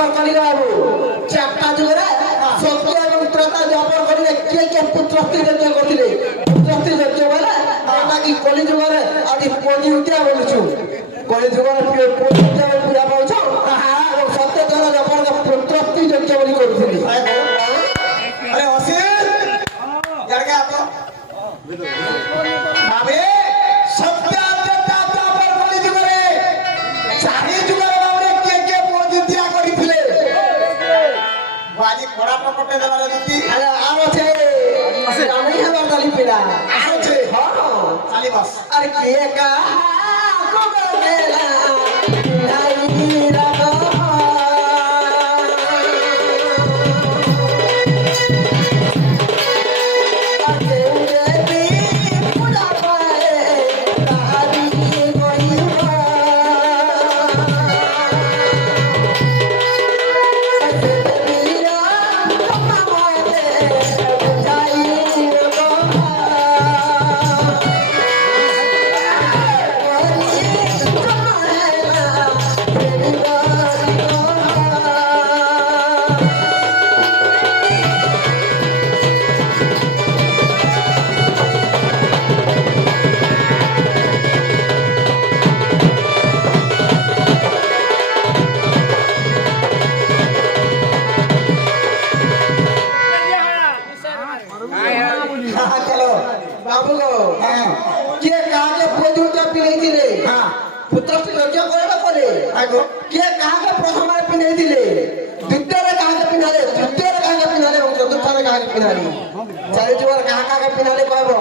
জাফর কলি বাবু চারটা যুগরে সত্য এবং ত্রেতা জাফর কলিলে কে কে পুত্রস্ত্রী যজ্ঞ করলে পুত্রস্ত্রী যজ্ঞ বলে নাকি কলি যুগরে আদি পজিউটিয়া বলছু কলি যুগরে পজিউটিয়া পূজা পাউছ এবং সত্য ত্রেতা জাফর পুত্রস্ত্রী যজ্ঞ বলি করছিলি আরে অসিত यार क्या आप बाबे सत्य ত্রেতা জাফর কলি যুগরে চারি যুগরে বাবরে কে পজিউটিয়া করিଥିଲେ বাজি পড়া পকটে দেবার দিতি আরে আর আছে আমি হেবার দালি পিলা আছে হ্যাঁ চালি বাস আর কি একা কোগলেলা নাই রাগো बाबू को के कागे पोजुटा पिनै दिले हां पुत्रस्थ यज्ञ करबा करे आगो के कागे प्रथम पिनै दिले द्वितीय रे कागे पिनाले तृतीय रे कागे पिनाले और चतुर्थ रे कागे पिनाले चारि जुवर कागे पिनाले कहबो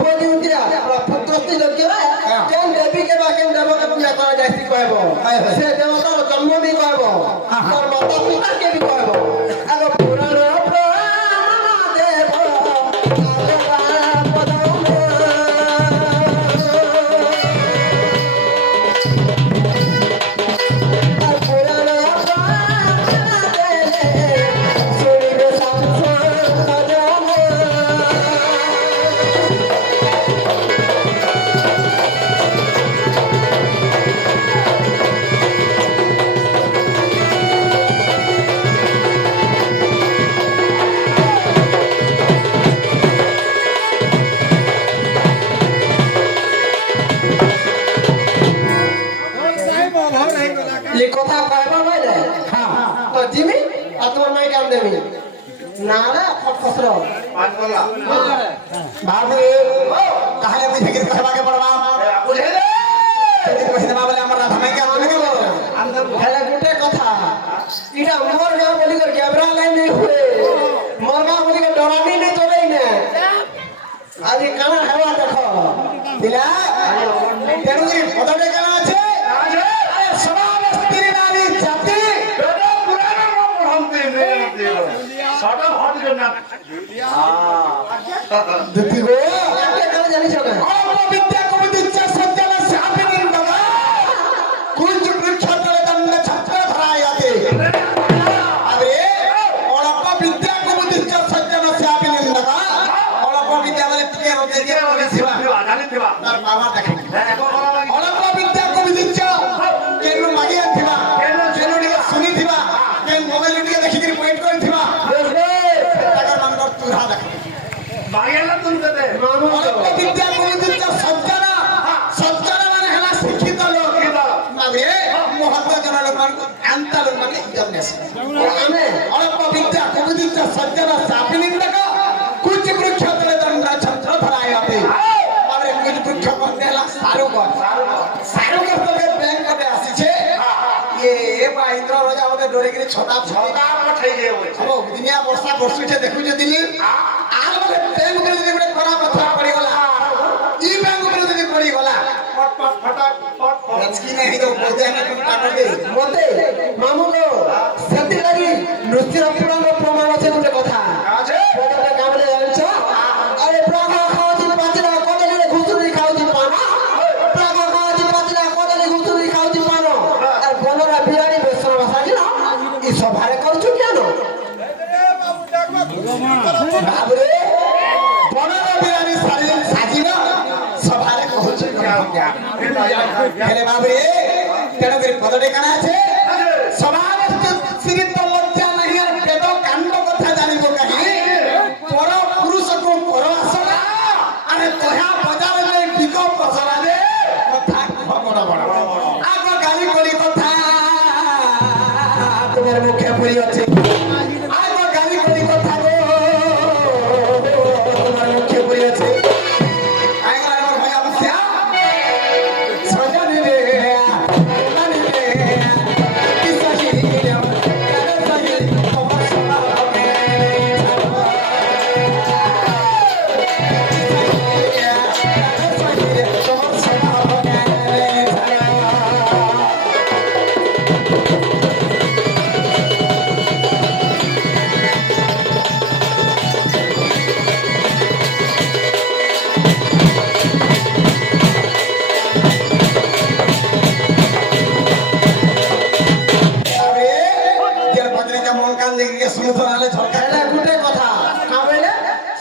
पोजुटिया पुत्रस्थ यज्ञ रे केन देवी के बा केन देव के पूजा करा जायसी कहबो से देवता जन्म भी कहबो और माता पिता के भी कहबो आगो पुराण ये কথা কয়বা বাইরে হ্যাঁ তো জিমি আর তোমার মাই কাম দেবি না না ফটফসর पांचवाला बाबू काहे भी फिकिर करबा के पड़बा बुझे रे फिकिर कहि देबा बोले हमर राधा में के आने के अंदर हेला गुटे কথা इटा मोर गांव बोली कर कैमरा लाइन नहीं हुए मोर गांव बोली कर डरानी नहीं चले ने आज काना हेवा देखो दिला तेरुगिरी पदडे काना আছে আরে সবার স্ত্রী নারী জাতি বেদা পুরাণ পড়তে নে সাটা হট জন্য দিদি গো কে কানে জানিস না অল্প বিদ্যা কবি ইচ্ছা সজ্জন সাপিনী বাবা কুঞ্জ বৃক্ষ তলে দণ্ড ছত্র ধরায়াতে আরে অল্প বিদ্যা কবি ইচ্ছা সজ্জন সাপিনী বাবা অল্প বিদ্যা বলে টিকে হতে দিয়ে বলে সেবা জানি সেবা তার বাবা দেখে অল্প বিদ্যা কবি ইচ্ছা কেন মাগিয়া থিবা কেন জেনুডিয়া শুনি থিবা কেন মোবাইল দিয়ে দেখি করে ওয়েট করে থিবা টাকার মানকর তুরা দেখে বাগেলা তুই দে অল্প বিদ্যা কবি ইচ্ছা সজ্জন সজ্জন মানে হলা শিক্ষিত লোক আরে মহত্ব জন লোক মান আন্ত লোক মানে জন্মেস আমি অল্প বিদ্যা কবি ইচ্ছা সজ্জন সাপিনী দেখো কুঞ্জ বৃক্ষ তলে দণ্ড ছত্র ধরায়াতে আরে কুঞ্জ বৃক্ষ মধ্যে হলা সারু তলে ব্যাংক কতে আসিছে এ বা ইন্দ্র রাজা ওদের ডরে গিয়ে ছটা পঠাই গিয়ে হবো দুনিয়া বর্ষা বর্ষুছে দেখুছে দিলি আর বলে ব্যাংক করে যদি ଗୋଟେ ଖରାପ କଥା ପଡି ଗଲା ଇ ବ୍ୟାଙ୍କ ଉପରେ ଯଦି ପଡି ଗଲା ଫଟ ଫଟ ଫଟ ଫଟ ରଚକି ନାହିଁ ତ ବୋଧେ ଆମେ କାଟବେ ମତେ ମାମୁ ଗো ସେତି ଲାଗି ନୃତ୍ୟ ପୁରାଣ ପ୍ରମାଣ ଅଛି ଗୋଟେ କଥା আছে ଗୋଟେ କାମରେ ଜାଣିଛ আরে ব্রাহ্মণ খাওয়াছি পাঁচটা কদলি ঘুষুরি খাওয়াছি পানা ব্রাহ্মণ খাওয়াছি পাঁচটা কদলি ঘুষুরি খাওয়াছি পানা আর বনরা বিরানি বেসর ভাষা কি না ই সভারে করছু কেন বাবরে বনরা বিরানি সাজিনা সভারে কহছু হেলে বাবরে তেণ করে পদটে কানা আছে সভারে শ্রী তোমাদের মুখে পুরি আছে আর তো গালি করি কথা গো তোমার মুখে পুরি আছে আই গো আমার ভাই আমসিয়া সজনি রে সজনি রে কিসহি রে সজনি তোমার সবাকে এটা গুটে কথা কাবেলে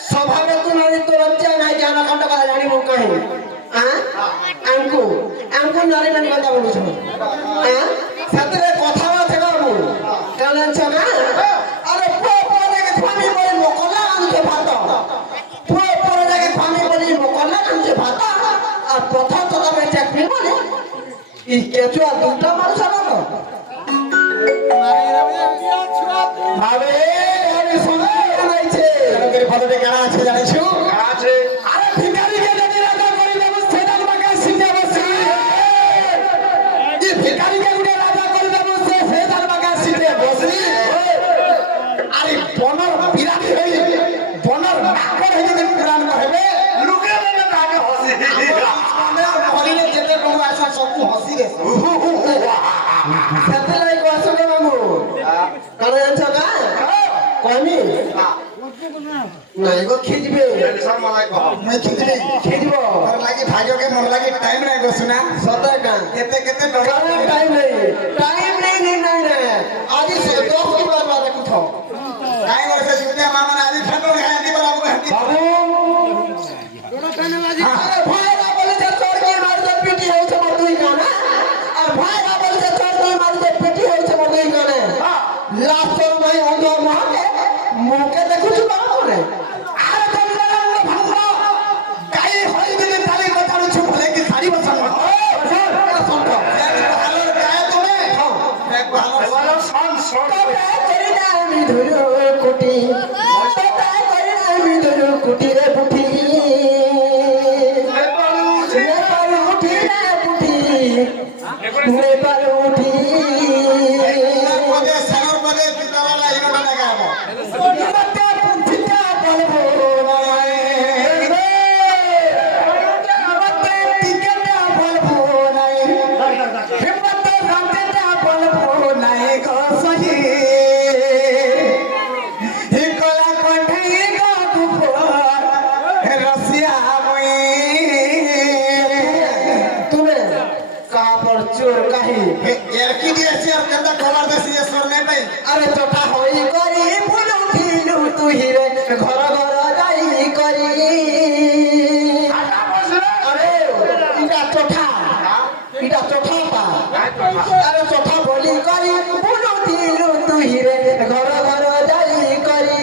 স্বভাবে তো নারী তো লজ্জা নাই জানা কত কথা জানি মুখ কই হ্যাঁ আমকু নারী নারী কথা বলছ হ্যাঁ সাথে কথা আছে বাবু কারণ ছনা আরে পুরো দেখে স্বামী বলে মকলা আনতে ভাত পুরো দেখে স্বামী বলে মকলা আনতে ভাত আর প্রথম তো তবে চাকরি বলে এই কেচুয়া দুটো মানুষ না তো ভাবে আমি শুনে জানাইছে লোকের ফটোতে কারা আছে জানিছো কারা আছে আরে ভিখারিকে যদি রাজা করে দেব সেটার বাগা সিটে বসি এই ভিখারিকে গুড়ে রাজা করে দেব সেটার বাগা সিটে বসি আরে বনর বিরাট হই বনর নাকর হই যদি প্রাণ কহবে লোকে বলে তাকে হসি আমরা বলিলে যেতে কোনো আশা সব হসি রে সাথে লাই কোসো রে মামু কারণ জানছো না কইনি না এগো খিজবে मैं खिचड़ी খিজব और लागी भाइयों के मोर लागी टाइम नहीं गो सुना সদা গান केते केते डॉलर टाइम नहीं आज से 10 की बार बात कुछ काई वर्ष जुते मामा ने आज ठंडो खाए दी बराबर हंडी बाबू अरे भाई ना बोले जे चोर के मार दे पीटी हो छ मरदुई गाना और भाई ना बोले जे चोर के मार दे पीटी हो छ मरदुई गाना लास्ट और भाई ओंदो मारे मुके देखु छ बाबू रे आरे तमला भंगो काई होई दिले ताली बताड़ू छु भले की साड़ी बसन हालर काय तोने एक हालर सन सन तेरी नामी धुरु कुटी तेरी नामी धुरु कुटी रे बुटी नेपाल उठी रे बुटी नेपाल उठी पदे सनर पदे पितावाला इनो लगाबो मते पिता बोलबो मते टिकटा बोलबो नाही हिम्मत रामतेटा बोलबो नाही गो सही हिकोला कोठई गो दुपर रसिया मई तुम्हें कहाँ पर चोर कहीं यार की दिए यार कंदा कलर देसी ये सोर नहीं पाई अरे चोटा होई करी पुलु ठिलु तू हिरे घर घर जाई करी अरे इटा चोटा पा अरे चोटा बोली करी पुलु ठिलु तू हिरे घर घर जाई करी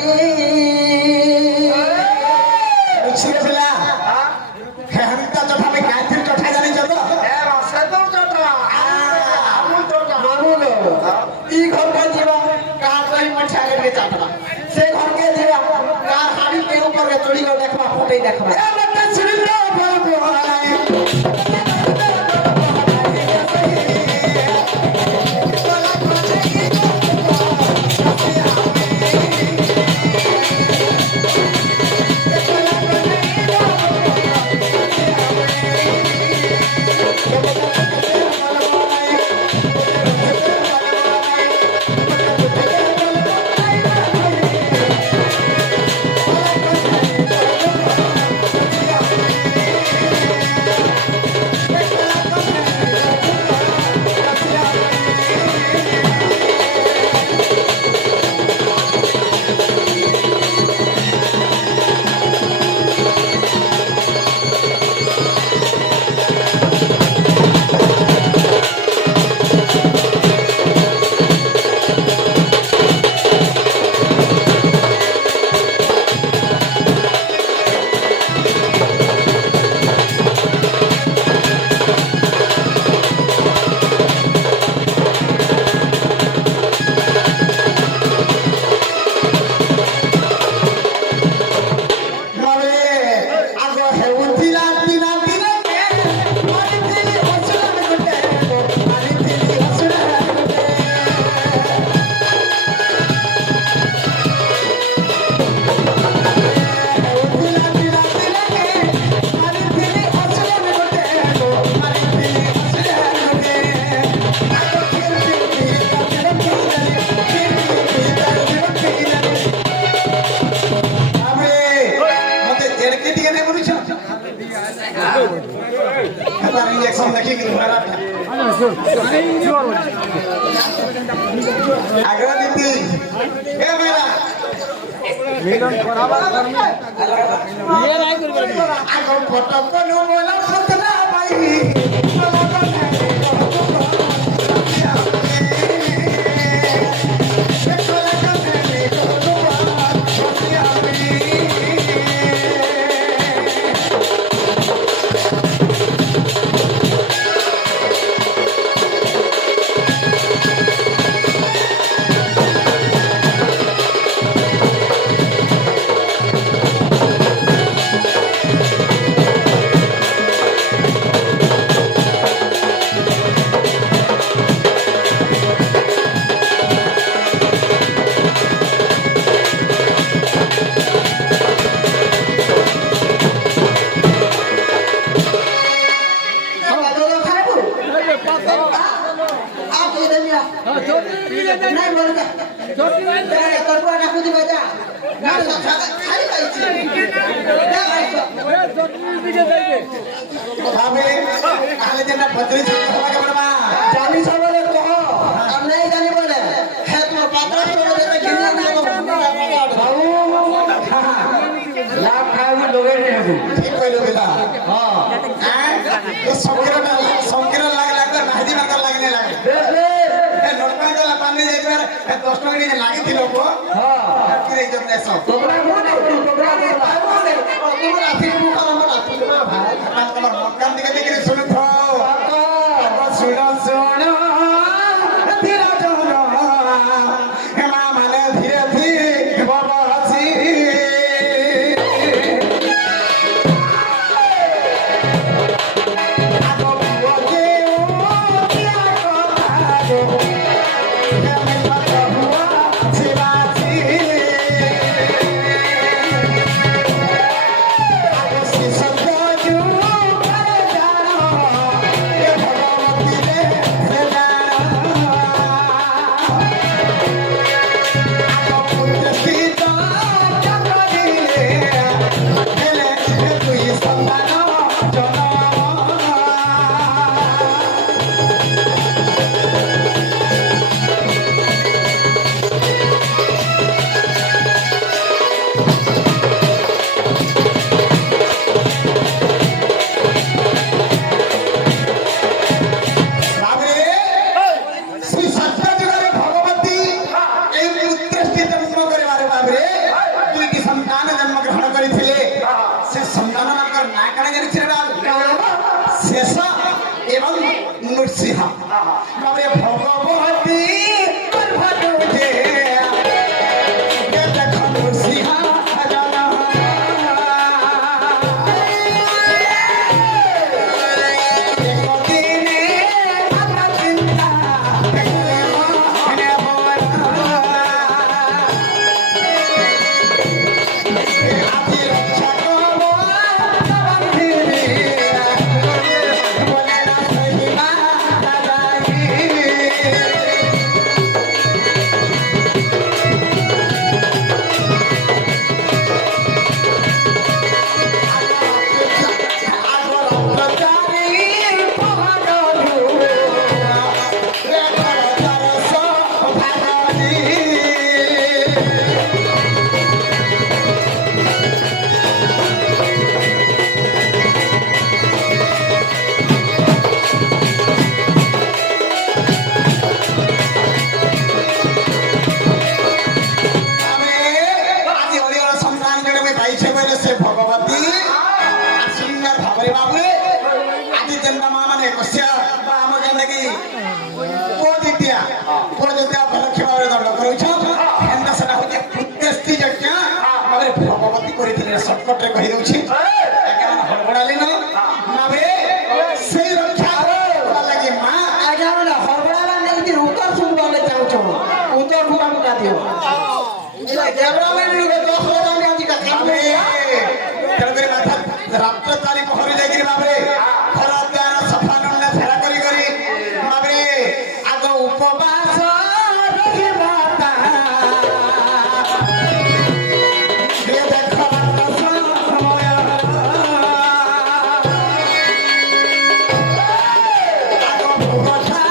छिरे बिला हमता चोठा में गांधी चोठा जानी जतो ए रसे तो चोठा मामू लो ई घर के जीवा का कहीं मछा के चाटला से घर के जीवा का हाड़ी के ऊपर के चोरी कर देखबा फोटो देखबा ए मत छिरिलो बोल बोलाई আগ্রহ দিদি এ মেলা মিলন করাবার কর্মে ইয়ে নাই করবে আগো ফটো কোন বলা সতনা ভাই ভাবে আলে যেটা বদলি সভা করবা জানি সবারে কহ আর নাই জানি বলে হে তোর পাত্র করে দেবে কিনা না বাবু লাভ খাইবু লগে নেবু ঠিক কইলো বেটা হ্যাঁ এ সংকিরা লাগে নাহি মার লাগে লাগে এ নরমা গলা পানি যাইবার 10 টাকা নিয়ে লাগিছিল গো হ্যাঁ কি রে জন্য এসো তোমরা মনে তোমরা তোমরা আফিস মুখা আমার আফিস ভাই তোমার মক্কান দিকে দেখে শুনে তো শুনো শুনো ধীরে ধীরে হেমা মানে ধীরে ধীরে বড় হাসি আগো বুকে ও কিয়া কথা গো হেমা কথা হুয়া ছিবাছি नृसिंहा बाबरे भगवती भगवते देख नृसिंहा जना दिने अपना चिंता देखले मने बोला आदि रक्षा को बंधीरे बोले ना सही भगवती कर सर्टकट कही दूची हड़बड़ाली नवे से रक्षा लगे माँ आगे हड़बड़ा नहीं उत्तर सुनवा चाहूँ उत्तर भूरा मुका दियो रात्र तारीख पहरी जाकर बाबरे खरा द्वार सफा नमूना फेरा करी बाबरे आग उपवास What?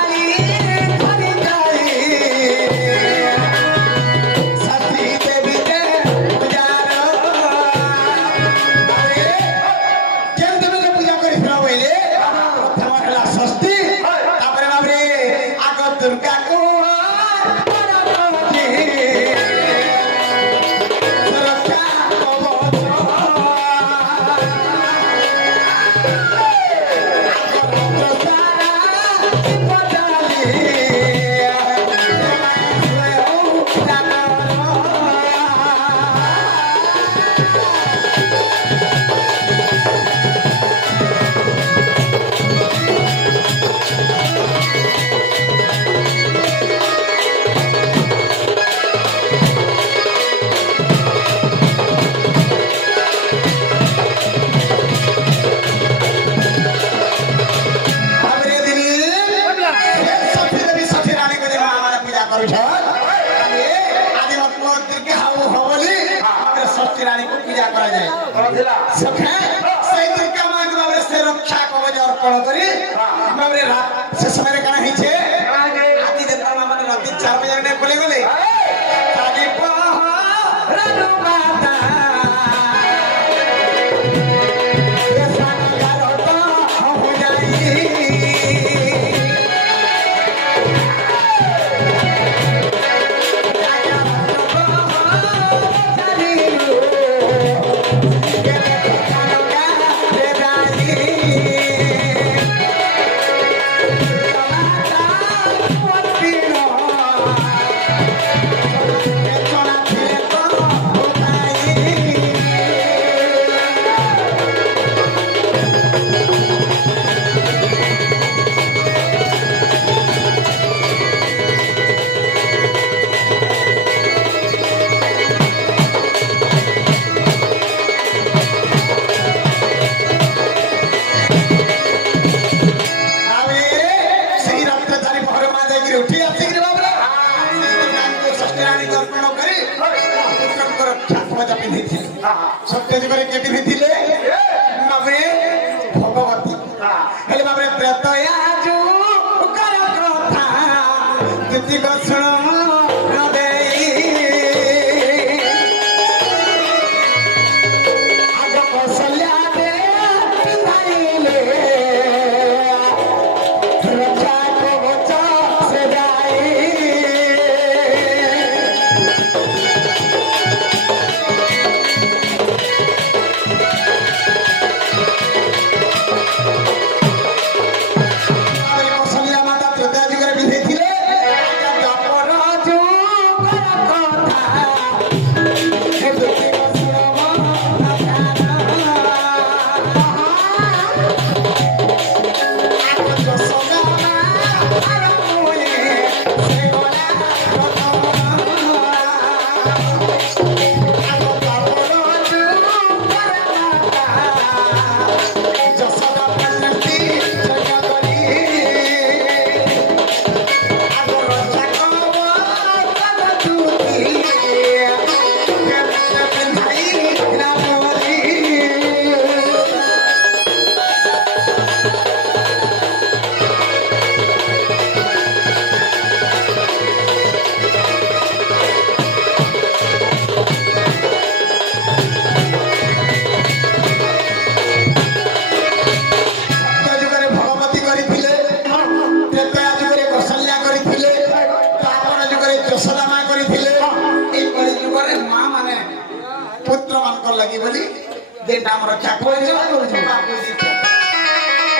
ପୂଜା କରାଯାଏ ସଖା ସେଇ ଦୁର୍ଗା ମାଙ୍କୁ ଭାବରେ ସେ ରକ୍ଷା କବଚ ଅର୍ପଣ କରି ଭାବରେ ସେ ସମୟରେ କାଣା ହେଇଛେ ଆଜି ଯେତେବେଳେ ମାନେ ରାତି 4 ବଜେ ବୋଲେ ଗଲେ ଆଜି ପହରରୁ ମାତା ଏ ସାଙ୍ଗର ତ ହଉ ଯାଇ सत्य जुगरे के पिंधिले बाबे भगवती हेले बाबे त्रतया जो कर कथा तिति गछण न देई आग कौशल्या दे पिंधाइले रक्षा कवच से जाई लगी बोली जेटा हमर रक्षा करे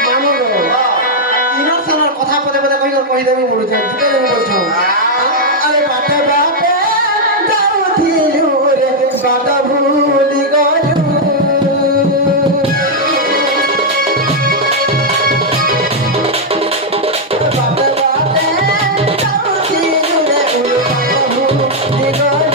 मानो इनर सनर कथा पदे पदे कहि देबी बोलु छै ठीक है बोलछो अरे बाटे बाटे जाउथिलु रे बात भूली गलु बाटे बाटे जाउथिलु रे बात भूली गलु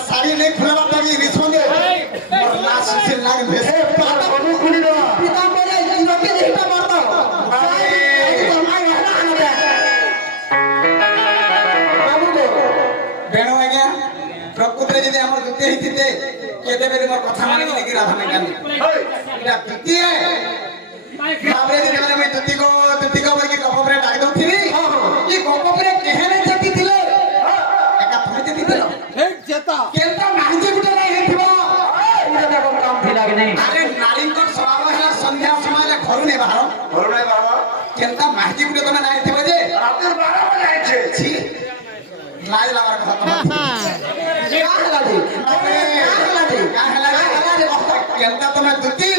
साड़ी नहीं खुलवा लगी रिश्वत और लाश से लाग भेसे पर कोनो खुली ना पिता मेरे जीवन के जेटा मारता बाबू को बेणो आज्ञा प्रकृति यदि हमर दुते हिते केते बेरे मोर कथा माने कि राधा नहीं जानी एटा दुती है बाबरे जे बेले मैं दुती को बोल के गपरे डाक दो थी ये गपरे केहने जति दिले एका थोड़ी जति दिलो एक जेता केनता नांजे गुटे नहीं हेथिबो पूरा देखो काम थिला कि नहीं अरे नारी को स्वभाव है संध्या समय ले घर नहीं बाहर केनता माहिती गुटे तो नहीं हेथिबो जे रात 12 बजे आइ छे छी लाज लागार कथा तो का हला जी का हला जी का हला କେନ୍ତା ତମେ ଦୁତି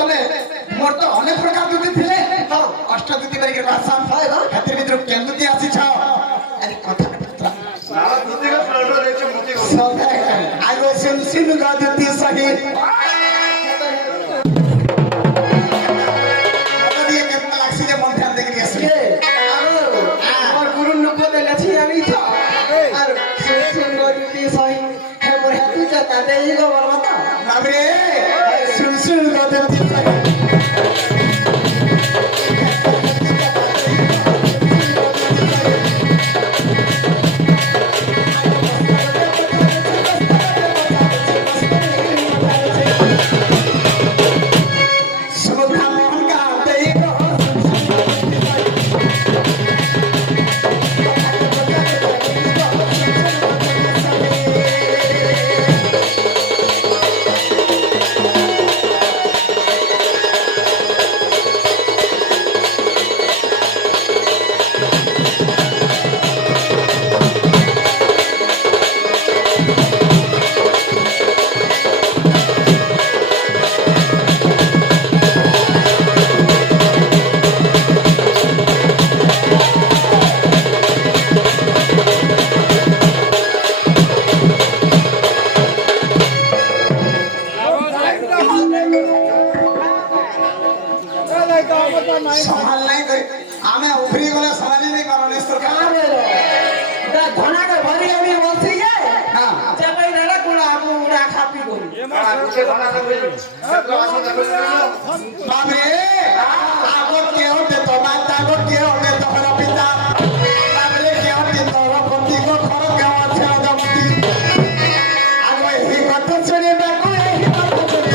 ତମେ ମୋର ତ ଅନେକ ପ୍ରକାର ଦୁତି ଥିଲେ ଅଷ୍ଟ ଦୁତି କରିକି ଭାଷା ହାତରେ ଭିତରୁ କେନ୍ ଦୁତି ଆସିଛ ଆରେ କଥା ଆଗ ସୁନ ସୁନ ଗା ଦୁତି ସହି କେନ୍ତା ଲାଗସି ଯେ ମନ ଧ୍ୟାନ ଦେଇକି ଆସିଲେ আমার গুরু লোক দেখাছি আমি তো আর সুন গরিবি সহি হে মোর হাতি চাতা দেই গো বলবা বাবরে সুন সুন গা দুতি সহি संभाल नहीं करे हमें उभरी वाला समझ नहीं करने सरकार ধনা করে ভরি আমি বলছি যে हां যে ভাই রেড়া কোলা আপু উড়া খাপি করি बाप रे आगो के होते तो माता को के होते तो हरा पिता बाप रे के होते तो पति को घर के আছে দমতি आगो ही কথা শুনে বাকু এই কথা শুনে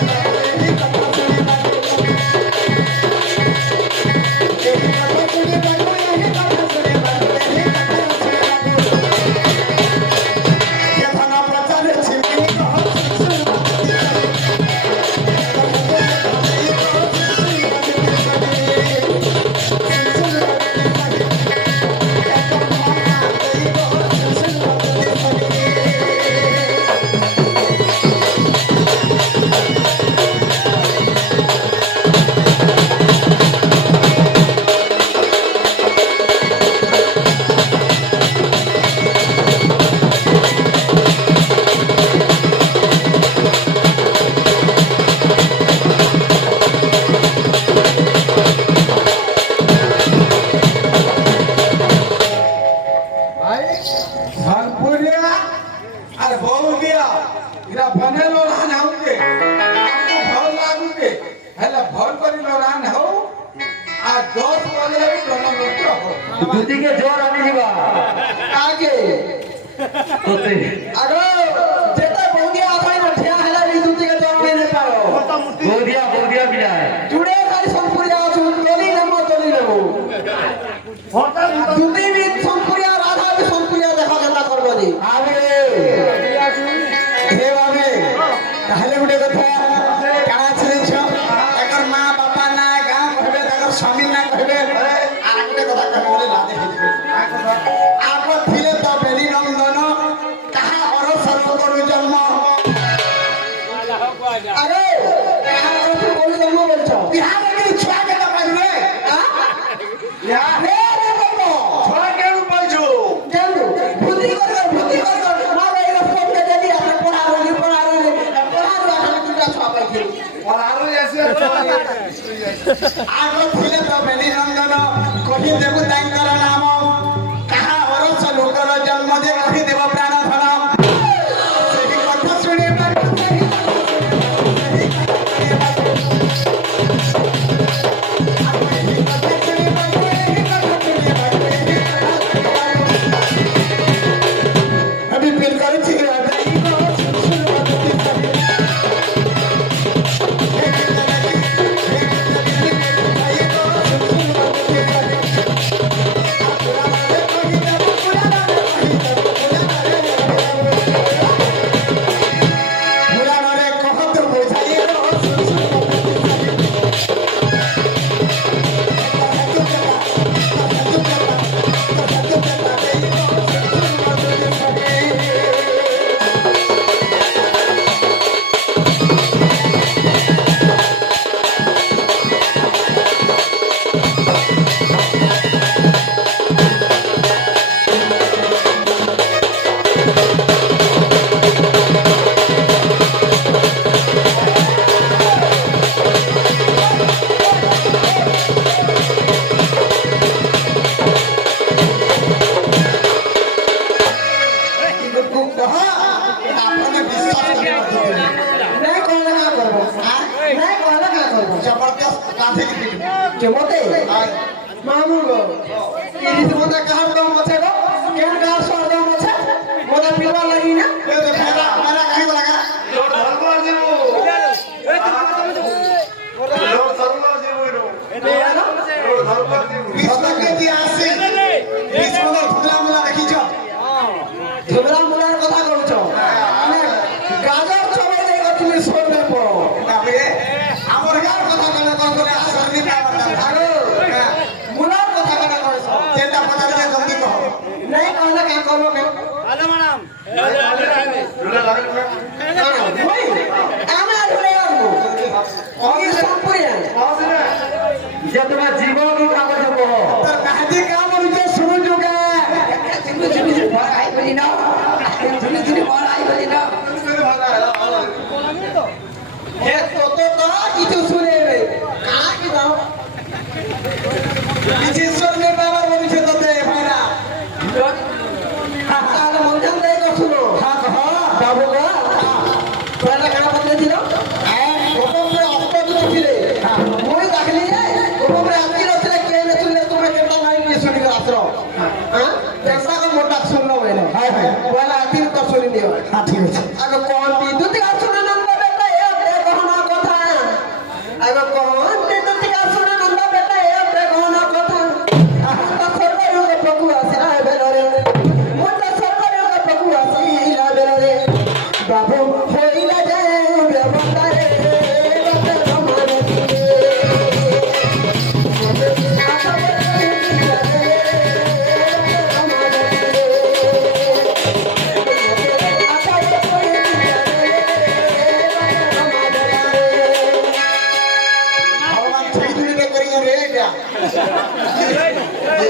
এই কথা শুনে দুদিকে জোর আনি দিবা আগে তোতে আগো যেটা বৌদিয়া আছাই না ঠিয়া হেলা এই দুদিকে জোর আনি নে পারো বৌদিয়া বিনা জুড়ে খালি সম্পুরিয়া আছু তলি নেব দুদি বি সম্পুরিয়া রাধা বি সম্পুরিয়া দেখা কেতা করব দি আবে हे बाबे তাহলে গুটে কথা কানা ছিলেছ এकर মা বাবা না গাঁ কইবে তাकर স্বামী না কইবে আর গুটে কথা কইবে বলে লাদে দিবে আগ থিলে তো বেলি নন্দন কাহা অর সর্ব করু জন্ম আগে কাহা করতে বলি জন্ম বলছ বিহারে কি ছুয়া কেতা পাইবে ইয়া রে রে বাবা ছুয়া কেন পাইছো কেন বুদ্ধি কর মা ভাই ফোন কে দেবি আর পড়া রইলি আর দুটা ছাপাইছি পড়ারু এসে আগ থিলে তো বেলি নন্দন কহি দেবু তাঙ্কর নাম কাহা অরস লোকর জন্ম দে কহি দেব প্রাণ ধন সেই কথা শুনে अभी फिर कर छी को कह आपने विश्वास कर नहीं कहले का करबो नहीं कहले का करबो जबरदस्त कांधे की पीठ के मते मामू गो इस मते कहां दम मछे गो केन का सो दम मछे मोदा पिलवा लगी ना ये तो मेरा कहीं लगा विश्व के इतिहास विश्व में धुला मुला रखी छ ধুমরা মুলার কথা কইছ মানে গাজর চবে দেই গতিলে সোনে পড়ো তবে আমার গার কথা কলে করে আসরনি পাওয়ার আরে মুলার কথা কেন কইছ যেটা পতা যে জলদি কহ নাই कहले का करबो के हेलो मैडम ওই আমার ধরে আনবো আমি সম্পূর্ণ যে তোমার জীবন কাগজ কহ তোর কাজে কাম হইছে শুরু যোগে চুনি ভর আই বলি না চুনি ভর আই বলি না হে তো কিছু শুনে রে কাজ কি দাও বিশেষর মে বাবা বলিছে তোতে ভাইরা তাহলে মন্দির দেই করছুনো হ্যাঁ কহ বাবু গো তোরা কেন বলতে দিল গোপনে অস্ত্র ছিলে মই দেখলি গোপনে আজকে রছিলে কে নে তুলে তুমি কেমন ভাই নিয়ে শুনি আসর হ্যাঁ দেখা কো মোটা শুনলো বলে হাই হাই বলা আতির তো শুনি দিও হ্যাঁ ঠিক আছে আগে কোন বিদ্যুৎ আসুন নন্দ বেটা এ কহনা কথা আগে কোন বিদ্যুৎ আসুন নন্দ বেটা এ কহনা কথা তো সরকারি কে প্রভু আসে না বেরে মোটা সরকারি কে প্রভু আসে না বেরে বাবু হইলা যায় ব্যবতারে রতে রমারে ভগবান ঠিক দিনে করিও রে এটা এ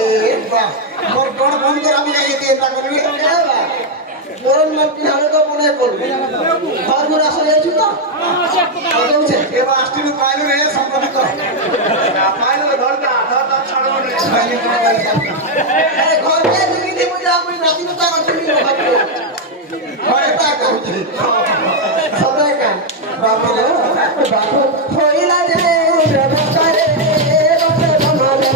বাহ মোর কোন বন্ধ করে আমি গাইতে এটা করবি বরণ মাটি হালে তো মনে করবে ঘর ঘর আসলে আছো তো বলছে এবার আসলে পাইলো রে সম্পত্তি কর পাইলো ধরতা ছাড়বো রে এই ঘর কে দিদি দি বুঝা আমি নাতি তো করছি নি ভাবো ঘরে তা করছি সবাই কান বাবু বাবু হইলা যে ব্যবসায়ে রতে ধমালে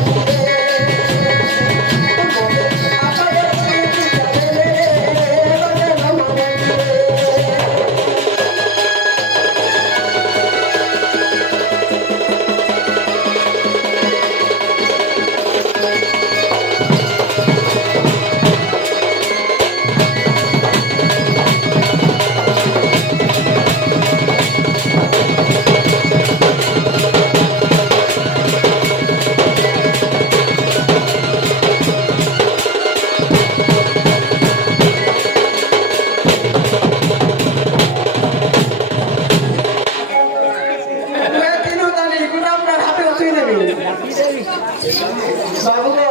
বাবু গো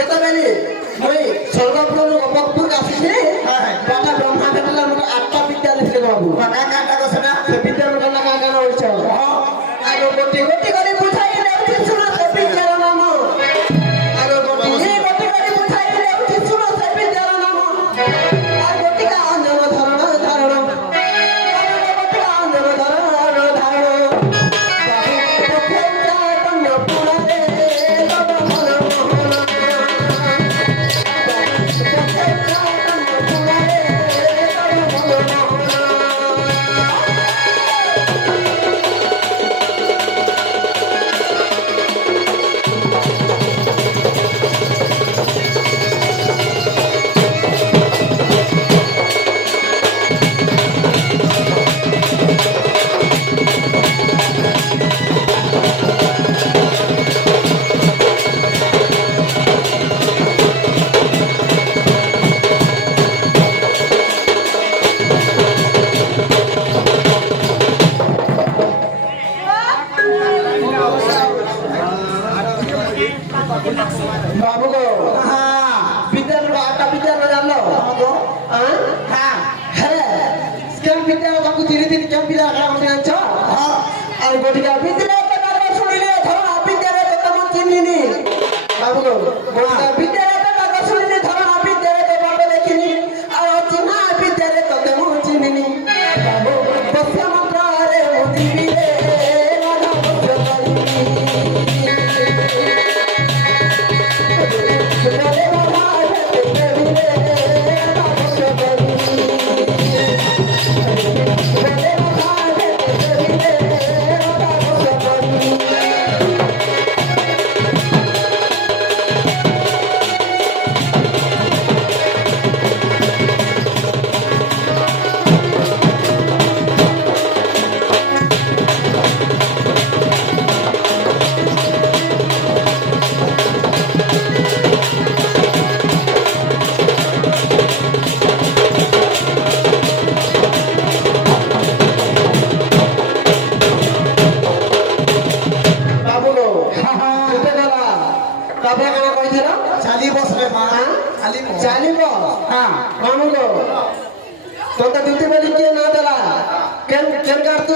এটা বেলি মই সর্বপুর গোপপুর আসিছে বাবা ব্রহ্মা দেবলা মনে আটটা বিদ্যা লিখে বাবু কাকা কাকা কছে না সে বিদ্যা মনে না কাকা হইছে আগে গটি গটি করে বুঝাই দেউছি শুনো সে বিদ্যার নাম আগে গটি করে বুঝাই দেউছি শুনো সে বিদ্যার নাম আর গটি কা অঞ্জন ধরণ ধারণ গটি কা অঞ্জন ধরণ ধারণ বাবু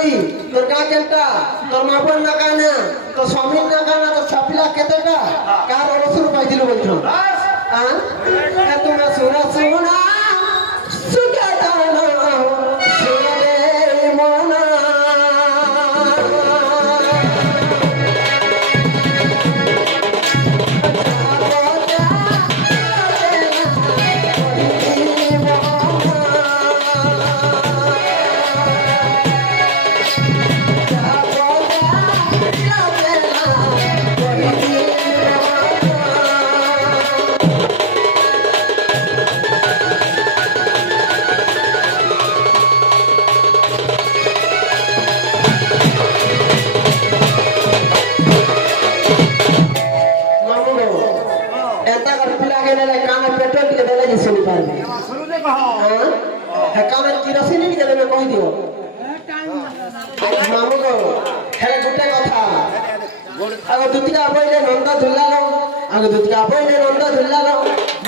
কি তোর গা কেনটা তোর মা বোন না কানা তোর স্বামীর না কানা তোর ছাপিলা কেতেটা কার অবসর পাইছিল বলছো হ্যাঁ তোমরা শোনা শোনা সুগাতা না শুনে মনা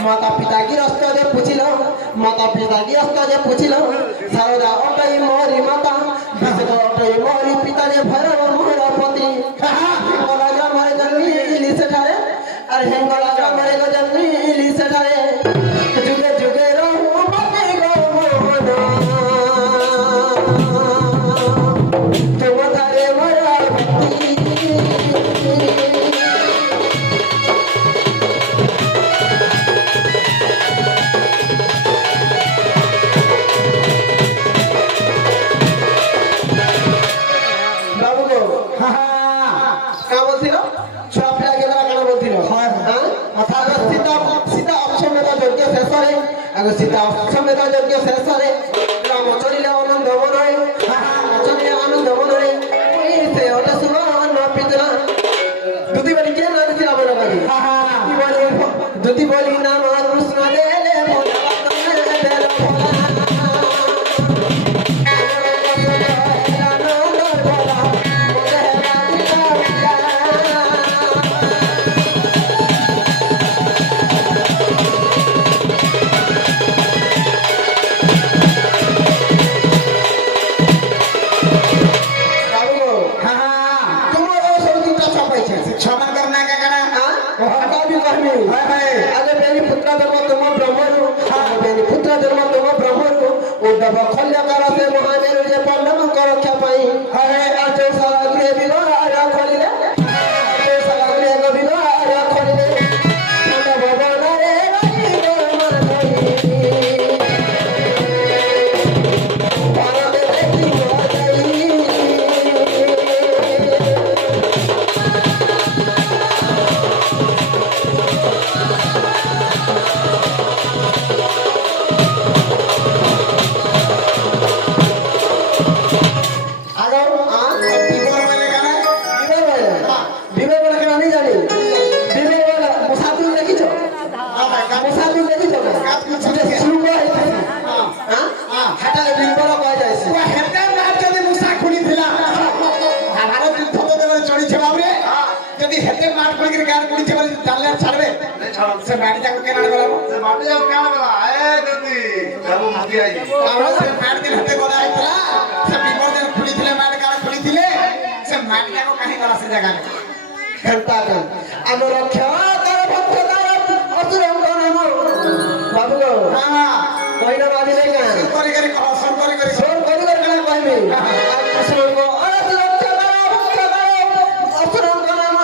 माता पिता की रास्ता जे पूछिल माता पिता की रास्ता जे पूछिल सारदा अटई मोरी माता बिसद अटई मोरी पिता जे भैरव मोहरा पति हेंगला ग्रामरे जन्मी सेठारे अरे हेंगला ग्रामरे जन्मी सेठारे जुगे जुगे रहू मते गो मोहना तुम तारे मोरा सीता समेत यज्ञ शेष राम चलिले आनंद मनरे चलिले आनंद मनरे से ओले सुवन पितरा दुती बलि के नाम दिला बोला बाकी दुती बलि नाम कृष्ण देले भोला तने देले से माटी जाको केना गला से माटी जाको केना गला ए दती बाबू मुती आई आरो से माटी दिन हते गला आइतला से बिमर दिन खुली थिले माटी काल खुली थिले से माटी जाको काहे गला से जगह खेलता का हम रक्षा कर भक्त कर असुरम नाम बाबू हां कोइना बाजी नहीं का करी करी कह सुन करी करी कहना कहबे असुरम को असुरम कर भक्त कर असुरम का नाम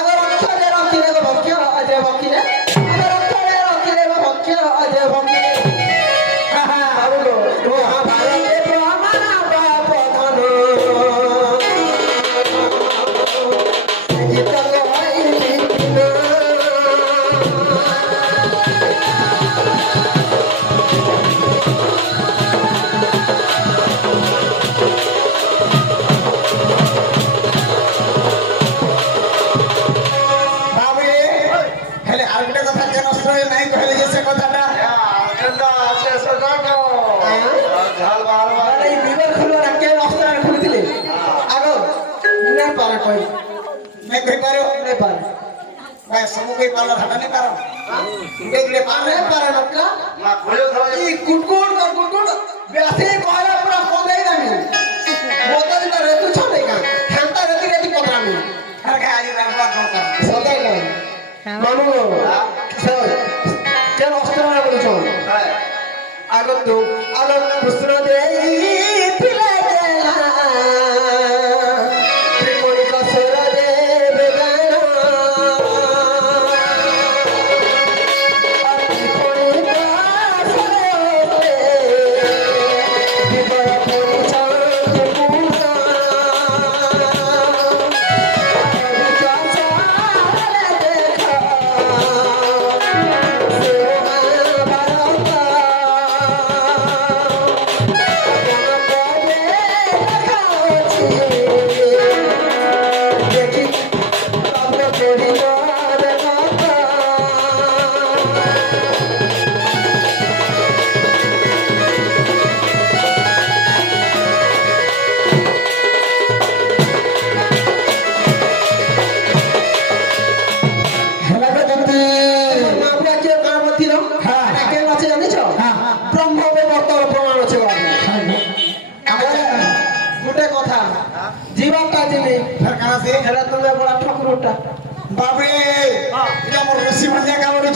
अगर रक्षा दे रखिले को भक्त अजय भक्ति ने समूह पाला हटा नहीं पारो देखले पारे पारे नकला मा खोयो थला ई कुटकुट कर कुटकुट व्यासे कहला पूरा खोदई नहीं बोतल में বন্ধু আলো কৃষ্ণ দেইছিলে গেলা ত্রিপুরি কসর দেবে গানা ত্রিপুরি কসর বিবর পরিচয় পুরা বাবরে এটা আমার রসি ভাজা কামড়ে